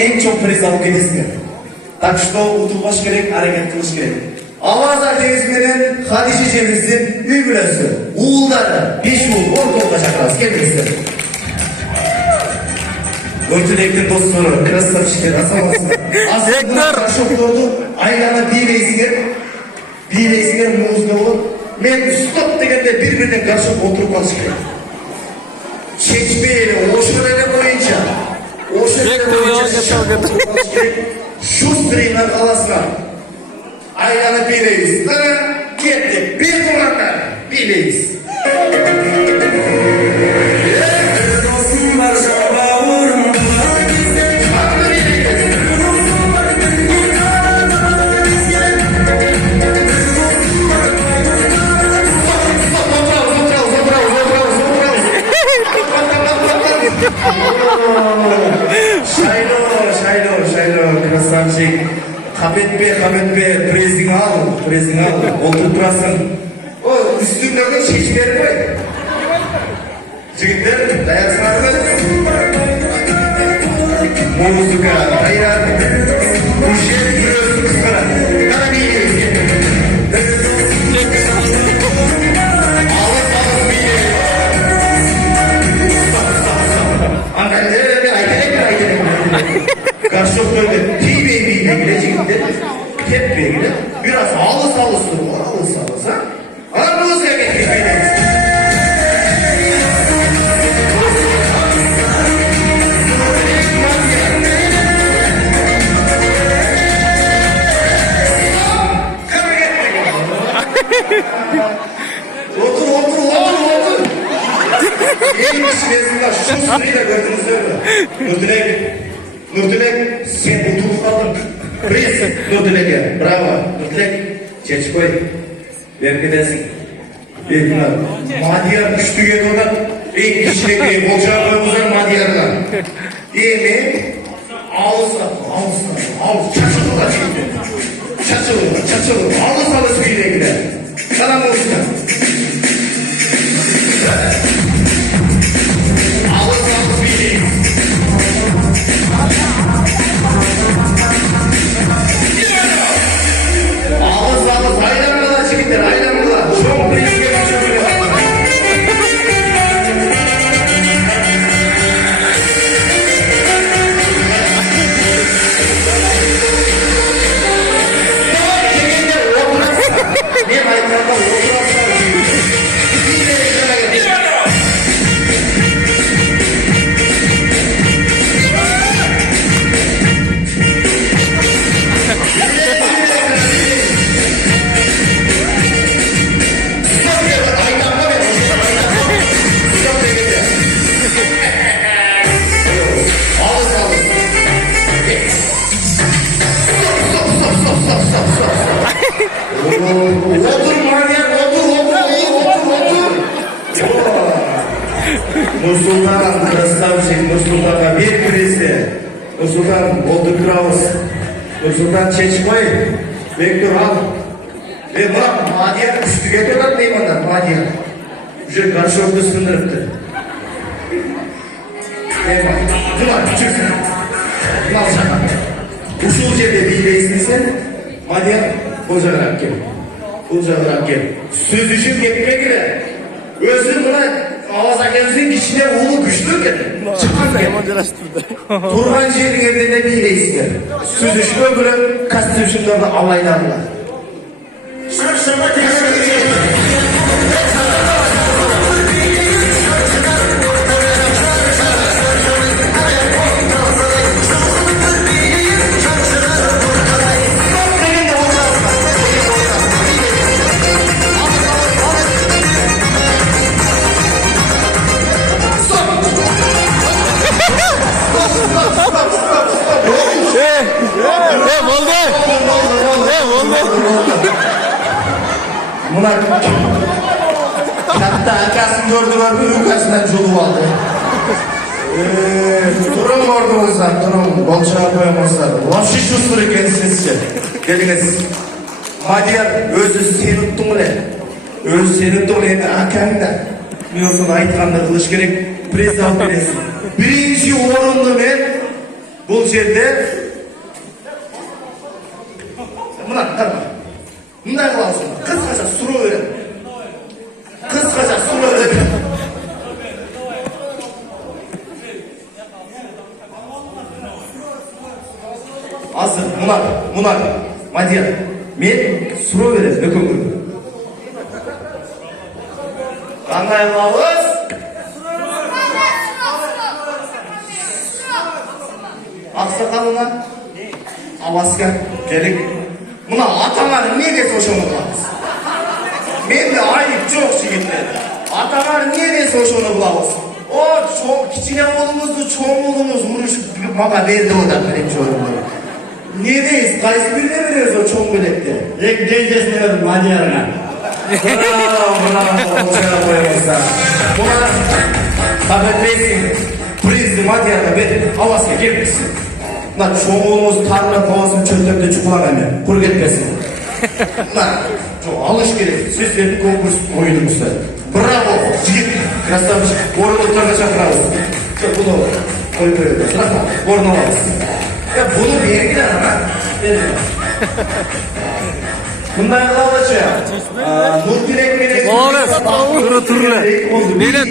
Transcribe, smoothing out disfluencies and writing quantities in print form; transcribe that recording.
en çok priz alıp ketesizler. Так что утулбаш керек, hareket kılış gerek. Avaz Akdeniz'den Hatice Ceviz'in üy bülösü, uğulları, 5 uğul, 10 kolda çakırız, gelmeyizler. Örtülekli dostları, krasavişler, asamasınlar. Aslında karşılıklardı, aylana bir eysiger muğuzda olup, men stop degende birbirinden karşılık oturup kalış gerek. Çeçmeyle, oşurene boyunca, kalış gerek. Şustrina kalasına, aylana bir eyiz. Gitti, bir duranlar, bir eyiz. Şaylo, krasavчик. Kametbe, prezini al, oturup durasın. O üstünlerden şeşmeri koy. Жігіттер, даяқсыңарыңыз. Музыка, қайрат, көшер күресін қысқара. Қара бейгерізге. Алыс бейгер. Айтелек. Karşılıklarında bey bile jigitler, hep beygile. Biraz alыс durur, alыс ha. Ana muzika getirdik kaydayız. Otur. Neymiş mezunlar şu sırayla gördünüz öyle. Nurtulek, sen oturup kaldın. Priz Nurtulek'e. Bravo. Nurtulek, çeç koy. Vermedesin. Bekler. Madiyar güçlüge dolar. En kişilik bolçağı koymuzlar madiyarlar. Yemeği ağız. Çaçılır. Ağız büyüne gider. Sana bolçağı. Ağız büyüne. Ağız aylanmalar çekildir, aylanmalar. Çok büyük bir şey. Ne aylanmalar, oturaslar. Nursultan, krasavчик, Nursultan'a bir prizde. Nursultan, Golden Kraus. Nursultan çeçkoy. Vektör al. Ve bak, Madiyar üstüge dolar meymanlar, Madiyar. Уже karşılıklı sındırıptı. Eyvah, duvar, çıksın. Al şaka. Usul cebe bileysinse, Madiyar, kocarak gel. Söz için gitme gire. Özün buna, Avaz Akdeniz'in kişine oğlu güçlü geldi. Turhan Ciğer'in evlerine bir reisler. Sözüşme öbürü kastırışımlarını alaylarlar. Buna katta akasını gördüler, ülkesinden çoluğu aldı. Durun ordumuzdan, durun. Bolçağa koyamazlar. Ulan şiş usulü kendisizce. Geliniz. Madiyar, özü seni tuttum ulan. Özü seni tuttum ulan, akanda. Men osunu aytganda kılış gerek. Prez alıp beresin. Birinci orundu men Бұл жерде мына қарма. Мындай қыласың. Қысқаша сұрау береді. Қысқаша сұрау береді. Азыр мына Мадияр, мен сұрау берем өкімге. Қандай қылабыз? Ақсақалына Аласка керек. Мына атаңар не десе ошоны кылабыз. Менде айып жоқ жигиттер. Атаңар не десе ошоны кылабыз. О, кичине болуңузду чоң болуңуз урушуп мага берди атат биринчи орунду. Не дейсиз? Кайсы бирine беребиз о чоң белекти? Эки жейдесине бердим Мадиярга. Браво, коюңуздар. Мына Табетбектин призди Мадиярга берип, Аласка келипсиз. Мына чоңуңуз тарына кабасын чөлдөрдө чукулам эми, кур кетпесин. Мына алыш керек, сиздердин конкурс оюнуңуздар. Браво, жигит, красавчик, орындыктарга чакырабыз. Буну коюп беребиз, орун алабыз. Буну бергиле ана. Мындай кылабычы. Нурбек менен Туры.